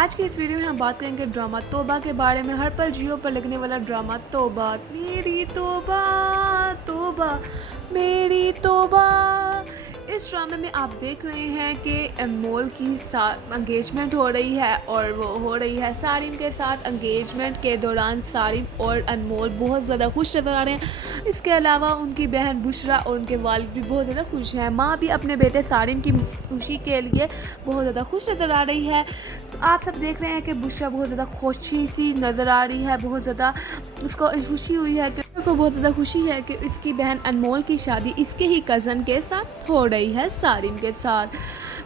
आज की इस वीडियो में हम बात करेंगे ड्रामा तौबा के बारे में। हर पल जियो पर लगने वाला ड्रामा तौबा, मेरी तौबा तौबा मेरी तौबा। इस ड्रामे में आप देख रहे हैं कि अनमोल की एंगेजमेंट हो रही है और वो हो रही है सारिम के साथ। एंगेजमेंट के दौरान सारिम और अनमोल बहुत ज़्यादा खुश नज़र आ रहे हैं। इसके अलावा उनकी बहन बुशरा और उनके वालिद भी बहुत ज़्यादा खुश हैं। माँ भी अपने बेटे सारिम की खुशी के लिए बहुत ज़्यादा खुश नज़र आ रही है। आप सब देख रहे हैं कि बुशरा बहुत ज़्यादा खुशी सी नज़र आ रही है। बहुत ज़्यादा उसको खुशी हुई है कि उसको बहुत ज़्यादा खुशी है कि इसकी बहन अनमोल की शादी इसके ही कज़न के साथ हो रही है, सारिम के साथ।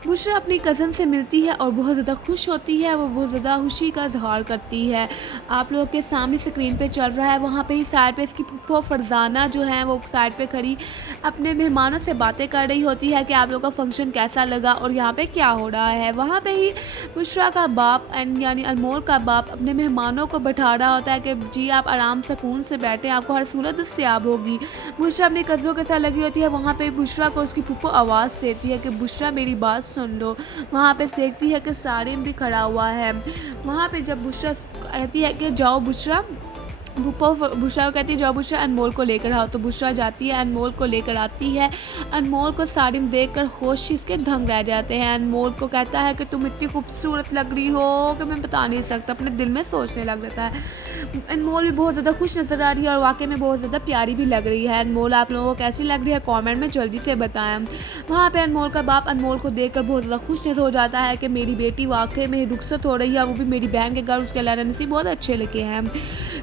बुशरा अपनी कज़न से मिलती है और बहुत ज़्यादा खुश होती है। वो बहुत ज़्यादा खुशी का इजहार करती है। आप लोगों के सामने स्क्रीन पे चल रहा है, वहाँ पे ही साइड पे इसकी फूफो फरजाना जो है वो साइड पे खड़ी अपने मेहमानों से बातें कर रही होती है कि आप लोगों का फंक्शन कैसा लगा और यहाँ पे क्या हो रहा है। वहाँ पे ही बुशरा का बाप यानी अनमोल का बाप अपने मेहमानों को बैठा रहा होता है कि जी आप आराम सुकून से बैठें, आपको हर सहूलत दस्तयाब होगी। बुशरा अपनी कज़नों के साथ लगी होती है। वहाँ पे बुशरा को उसकी फूफो आवाज़ देती है कि बुशरा मेरी बात सुन लो। वहाँ पे देखती है कि सारिम भी खड़ा हुआ है। वहाँ पे जब बुशरा कहती है कि जाओ बुशरा, बुशरा को कहती है जाओ बुशरा अनमोल को लेकर आओ, तो बुशरा जाती है, अनमोल को लेकर आती है। अनमोल को सारिम देखकर होश इसके दंग रह जाते हैं। अनमोल को कहता है कि तुम इतनी खूबसूरत लग रही हो कि मैं बता नहीं सकता, अपने दिल में सोचने लग जाता है। अनमोल भी बहुत ज़्यादा खुश नज़र आ रही है और वाकई में बहुत ज़्यादा प्यारी भी लग रही है। अनमोल आप लोगों को कैसी लग रही है कमेंट में जल्दी से बताएं। वहाँ पे अनमोल का बाप अनमोल को देखकर बहुत ज़्यादा खुश हो जाता है कि मेरी बेटी वाकई में रुखसत हो रही है, वो भी मेरी बहन के घर। उसके अल्लाह ने नसीब बहुत अच्छे लगे हैं।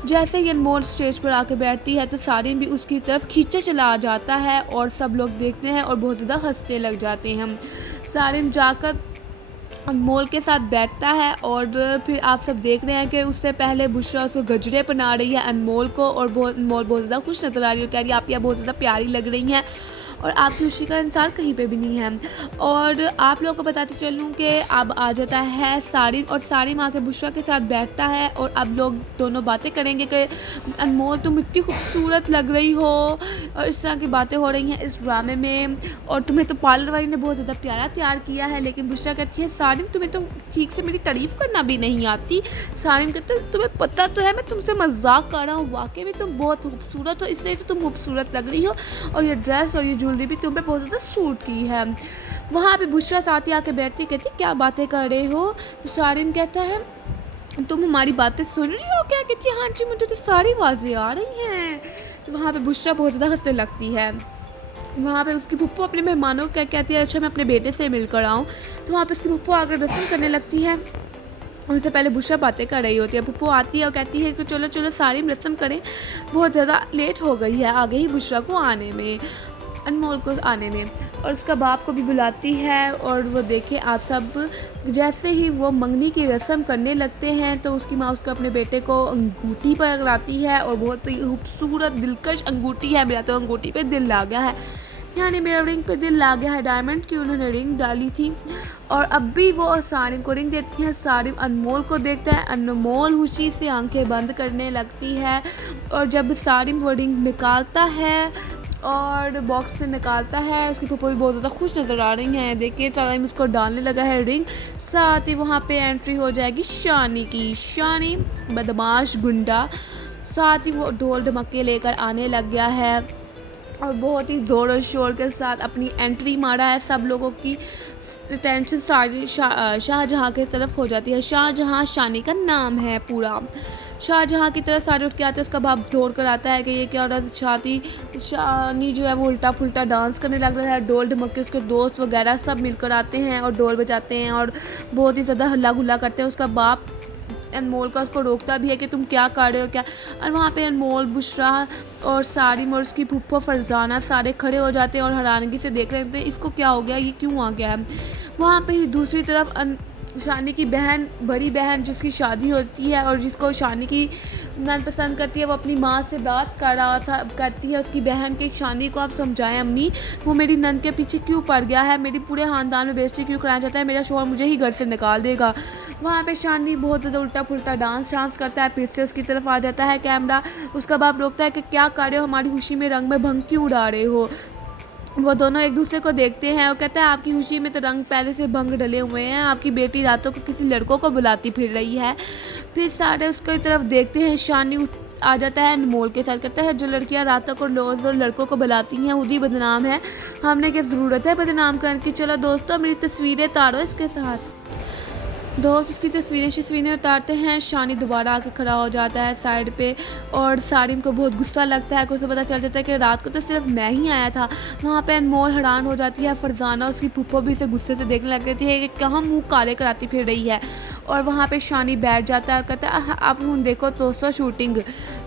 जैसे ही अनमोल स्टेज पर आकर बैठती है तो सारिम भी उसकी तरफ खींचा चला जाता है और सब लोग देखते हैं और बहुत ज़्यादा हंसने लग जाते हैं। सारिम जाकर अनमोल के साथ बैठता है और फिर आप सब देख रहे हैं कि उससे पहले बुशरा उसको गजरे पहना रही है अनमोल को और अनमोल बहुत ज़्यादा खुश नज़र आ रही है, कह रही है आप यहाँ बहुत ज़्यादा प्यारी लग रही हैं और आपकी खुशी का इंसान कहीं पे भी नहीं है। और आप लोगों को बताते चलूँ कि अब आ जाता है सारिम और सारिम आके बुशरा के साथ बैठता है और अब लोग दोनों बातें करेंगे कि अनमोल तुम इतनी खूबसूरत लग रही हो और इस तरह की बातें हो रही हैं इस ड्रामे में, और तुम्हें तो पार्लर वाली ने बहुत ज़्यादा प्यारा तैयार किया है। लेकिन बुशरा कहती है सारिम तुम्हें तो ठीक से मेरी तारीफ़ करना भी नहीं आती। सारिम कहते तुम्हें पता तो है मैं तुमसे मजाक कर रहा हूँ, वाकई में तुम बहुत खूबसूरत हो, इसलिए तो तुम खूबसूरत लग रही हो और ये ड्रेस और ये ज्वेलरी भी तुम पे बहुत ज़्यादा सूट की है। वहाँ पे बुशरा साथ ही आके बैठती कहती क्या बातें कर रहे हो। तो सारिम कहता है तुम हमारी बातें सुन रही हो क्या। कहती है हाँ जी मुझे तो सारी आवाज़ें आ रही हैं। तो वहाँ पे बुशरा बहुत ज़्यादा हंसने लगती है। वहाँ पे उसकी फुप्पो अपने मेहमानों को क्या कहती है अच्छा मैं अपने बेटे से मिलकर आऊँ। तो वहाँ पे उसकी फुप्पो आकर रस्म करने लगती है। उनसे पहले बुशरा बातें कर रही होती है। फुप्पो आती है और कहती है कि चलो चलो सारी रस्म करें, बहुत ज़्यादा लेट हो गई है आगे ही बुशरा को आने में, अनमोल को आने में। और उसका बाप को भी बुलाती है और वो देखे आप सब जैसे ही वो मंगनी की रस्म करने लगते हैं तो उसकी माँ उसको अपने बेटे को अंगूठी पकड़ाती है और बहुत ही खूबसूरत दिलकश अंगूठी है। मेरा तो अंगूठी पे दिल ला गया है, यानी मेरा रिंग पे दिल ला गया है। डायमंड की उन्होंने रिंग डाली थी और अब भी वो सारिम को रिंग देती है। सारिम अनमोल को देखता है, अनमोल खुशी से आंखें बंद करने लगती है और जब सारिम वो रिंग निकालता है और बॉक्स से निकालता है उसकी पप्पो भी बहुत ज़्यादा खुश नज़र आ रही हैं। देखिए सारिम उसको डालने लगा है रिंग। साथ ही वहाँ पे एंट्री हो जाएगी शानी की। शानी बदमाश गुंडा, साथ ही वो ढोल ढमक्के लेकर आने लग गया है और बहुत ही ज़ोर शोर के साथ अपनी एंट्री मारा है। सब लोगों की टेंशन सारी शाहजहाँ की तरफ हो जाती है। शाहजहाँ शानी का नाम है पूरा। शाहजहाँ की तरफ सारे उठ के आते हैं। उसका बाप दौड़ कर आता है कि ये क्या हो रहा है। शानी जो है वो उल्टा पुल्टा डांस करने लग रहा है। डोल ढमक्के उसके दोस्त वगैरह सब मिलकर आते हैं और डोल बजाते हैं और बहुत ही ज़्यादा हल्ला गुल्ला करते हैं। उसका बाप अनमोल का उसको रोकता भी है कि तुम क्या कर रहे हो क्या। और वहाँ पे अनमोल बुशरा और सारिम और उसकी फूफो फरजाना सारे खड़े हो जाते हैं और हैरानगी से देख रहे थे इसको क्या हो गया, ये क्यों आ गया है। वहाँ पे ही दूसरी तरफ शानी की बहन, बड़ी बहन जिसकी शादी होती है और जिसको शानी की नन पसंद करती है, वो अपनी माँ से बात करती है उसकी बहन के शानी को आप समझाएं अम्मी वो मेरी नन के पीछे क्यों पड़ गया है, मेरी पूरे ख़ानदान में बेइज्जती क्यों कराना चाहता है, मेरा शौहर मुझे ही घर से निकाल देगा। वहाँ पे शानी बहुत ज़्यादा उल्टा पुल्टा डांस करता है। फिर से उसकी तरफ आ जाता है कैमरा। उसका बाप रोकता है कि क्या कर रहे हो, हमारी खुशी में रंग में भंग क्यों उड़ा रहे हो। वो दोनों एक दूसरे को देखते हैं और कहता है आपकी खुशी में तो रंग पहले से भंग डले हुए हैं, आपकी बेटी रातों को किसी लड़कों को बुलाती फिर रही है। फिर सारे उसकी तरफ देखते हैं, शानी आ जाता है अनमोल के साथ, कहता है जो लड़कियां रातों को रोज और लड़कों को बुलाती हैं खुद ही बदनाम है, हमने क्या ज़रूरत है बदनाम करने की, चलो दोस्तों मेरी तस्वीरें तारो इसके साथ। दोस्त उसकी तस्वीरें उतारते हैं। शानी दोबारा आके खड़ा हो जाता है साइड पे और सारिम को बहुत गुस्सा लगता है कि उसे पता चल जाता है कि रात को तो सिर्फ मैं ही आया था। वहाँ पे अनमोल हैरान हो जाती है, फरजाना उसकी फूफो भी इसे गुस्से से देखने लग जाती है कि कहाँ मुंह काले कराती फिर रही है। और वहाँ पे शानी बैठ जाता है, कहता है अब हम देखो दोस्तों शूटिंग।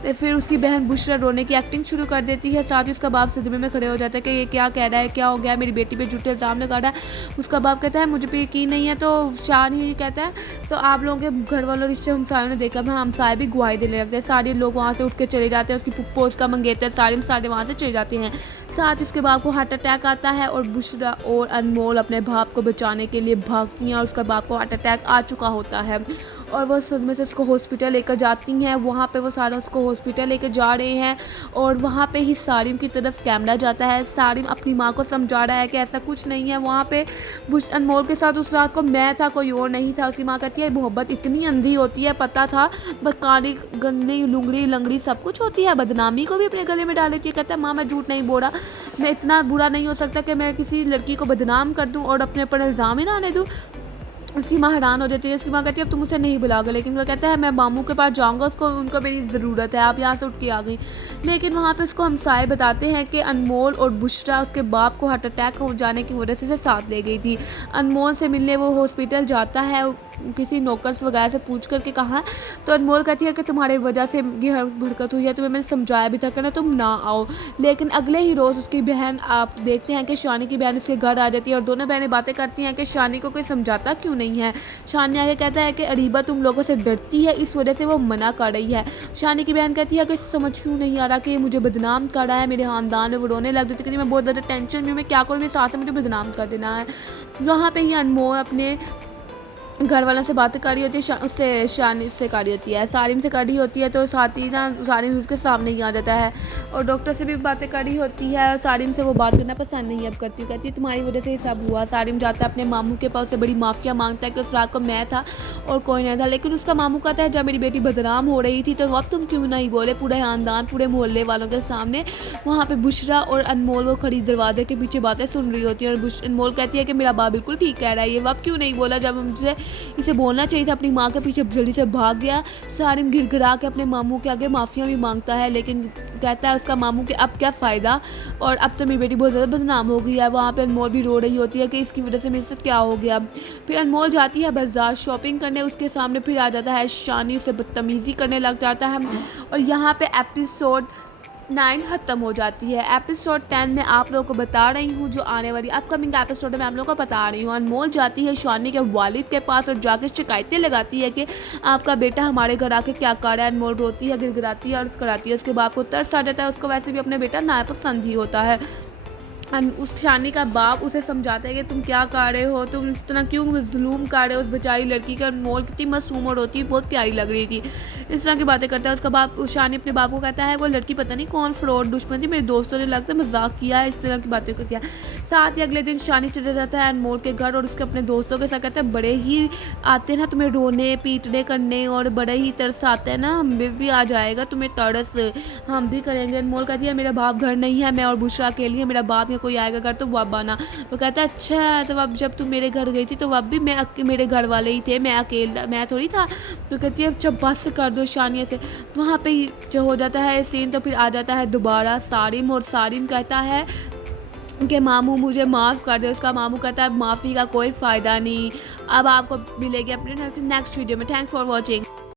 फिर उसकी बहन बुशरा रोने की एक्टिंग शुरू कर देती है, साथ ही उसका बाप सदमे में खड़े हो जाता है कि ये क्या कह रहा है, क्या हो गया, मेरी बेटी पे झूठे इल्ज़ाम लगा रहा है। उसका बाप कहता है मुझे पे यकीन नहीं है, तो शानी कहता है तो आप लोगों के घर वालों रिश्ते हमसायों ने देखा, हमसाए भी गवाही देने लगते हैं। सारे लोग वहाँ से उठ के चले जाते हैं, उसकी पुप्पो उसका मंगेतर सारे वहाँ से चले जाते हैं। साथ ही उसके बाप को हार्ट अटैक आता है और बुशरा और अनमोल अपने बाप को बचाने के लिए भागती हैं और उसका बाप को हार्ट अटैक आ चुका होता है और वो सदमे से उसको हॉस्पिटल लेकर जाती हैं। वहाँ पे वो सारा उसको हॉस्पिटल लेकर जा रहे हैं और वहाँ पे ही सारिम की तरफ कैमरा जाता है। सारिम अपनी माँ को समझा रहा है कि ऐसा कुछ नहीं है, वहाँ पे बुश अनमोल के साथ उस रात को मैं था, कोई और नहीं था। उसकी माँ कहती है मोहब्बत इतनी अंधी होती है, पता था, बस काली गंदी लुंगड़ी लंगड़ी सब कुछ होती है, बदनामी को भी अपने गले में डाल लेती है। कहता है माँ मैं झूठ नहीं बोल रहा, मैं इतना बुरा नहीं हो सकता कि मैं किसी लड़की को बदनाम कर दूँ और अपने ऊपर इल्ज़ाम ही ना आने दूँ। उसकी माँ हैरान हो जाती है, उसकी माँ कहती है अब तुम उसे नहीं बुलाओगे, लेकिन वह कहता है मैं मामू के पास जाऊँगा, उसको उनको मेरी ज़रूरत है, आप यहाँ से उठ के आ गई। लेकिन वहाँ पे उसको हमसाए बताते हैं कि अनमोल और बुशरा उसके बाप को हार्ट अटैक हो जाने की वजह से उसे साथ ले गई थी। अनमोल से मिलने वो हॉस्पिटल जाता है, किसी नौकर्स वगैरह से पूछ करके कहा, तो अनमोल कहती है कि तुम्हारी वजह से ये हरकत हुई है, तुम्हें मैंने समझाया भी था कि ना तुम ना आओ। लेकिन अगले ही रोज़ उसकी बहन, आप देखते हैं कि शानी की बहन उसके घर आ जाती है और दोनों बहनें बातें करती हैं कि शानी को कोई समझाता क्यों नहीं है। शानी आगे कहता है कि अरीबा तुम लोगों से डरती है, इस वजह से वो मना कर रही है। शानी की बहन कहती है कि समझ क्यों नहीं आ रहा कि ये मुझे बदनाम कर रहा है, मेरे ख़ानदान में। वो रोने लग जाती है कि मैं बहुत ज़्यादा टेंशन में हूँ, मैं क्या करूँ, मेरे साथ में मुझे बदनाम कर देना है। वहाँ पे ही अनमोल अपने घर वालों से बातें कर रही होती है, उससे शानी से कर रही होती है, सारिम से कर रही होती है, तो साथ ही ना सारिम उसके सामने ही आ जाता है और डॉक्टर से भी बातें कर रही होती है और सारिम से वो बात करना पसंद नहीं अब करती, कहती है तुम्हारी वजह से ये सब हुआ। सारिम जाता है अपने मामू के पास, से बड़ी माफ़िया मांगता है कि उस रात को मैं था और कोई नहीं था। लेकिन उसका मामू कहता है जब मेरी बेटी बदनाम हो रही थी तो अब तुम क्यों नहीं बोले पूरे ख़ानदान पूरे मोहल्ले वालों के सामने। वहाँ पर बुशरा और अनमोल वो खड़ी दरवाजे के पीछे बातें सुन रही होती है और अनमोल कहती है कि मेरा बाप बिल्कुल ठीक कह रहा है, ये अब क्यों नहीं बोला, जब मुझे इसे बोलना चाहिए था, अपनी माँ के पीछे जल्दी से भाग गया। सारिम गिड़गिड़ा के अपने मामू के आगे माफिया भी मांगता है, लेकिन कहता है उसका मामू कि अब क्या फ़ायदा, और अब तो मेरी बेटी बहुत ज़्यादा बदनाम हो गई है। वहाँ पे अनमोल भी रो रही होती है कि इसकी वजह से मेरे साथ क्या हो गया। फिर अनमोल जाती है बाजार शॉपिंग करने, उसके सामने फिर आ जाता है शानी, उसे बदतमीज़ी करने लग जाता है और यहाँ पे एपिसोड 9 ख़त्म हो जाती है। एपिसोड 10 में आप लोगों को बता रही हूँ जो आने वाली अपकमिंग एपिसोड में आप लोगों को बता रही हूँ। अनमोल जाती है शानी के वालिद के पास और जाकर शिकायतें लगाती है कि आपका बेटा हमारे घर आके क्या कर रहा है। अनमोल रोती है, गिड़गिड़ाती है और कराती है। उसके बाप को तरस आ जाता है, उसको वैसे भी अपने बेटा नापसंद ही होता है। उस शानी का बाप उसे समझाता है कि तुम क्या कर रहे हो, तुम इस तरह क्यों जुलूम कर रहे हो उस बेचारी लड़की का। अनमोल कितनी मासूम और होती है, बहुत प्यारी लग रही थी, इस तरह की बातें करता है। उसका बाप, शानी अपने बाप को कहता है वो लड़की पता नहीं कौन फ्रॉड दुश्मन थी, मेरे दोस्तों ने लगता है मजाक किया है, इस तरह की बातें करती है। साथ ही अगले दिन शानी चला जाता है अनमोल के घर और उसके अपने दोस्तों के साथ कहता है बड़े ही आते हैं ना तुम्हें रोने पीटने करने और बड़े ही तरस आते हैं ना, हमें भी आ जाएगा तुम्हें तरस, हम भी करेंगे। अनमोल कहती है मेरा बाप घर नहीं है, मैं और बुशरा अकेली है, मेरा बाप या कोई आएगा घर तो वब आना। वो कहता है अच्छा, तो अब जब तुम मेरे घर गई थी तो वब भी मेरे घर वाले ही थे, मैं अकेला मैं थोड़ी था। तो कहती है जब बस कर दो शानिया से। वहाँ पे ही जो हो जाता है सीन, तो फिर आ जाता है दोबारा सारिम और सारिम कहता है कि मामू मुझे माफ़ कर दे। उसका मामू कहता है माफ़ी का कोई फ़ायदा नहीं, अब आपको मिलेगी अपने नेक्स्ट वीडियो में। Thanks for watching.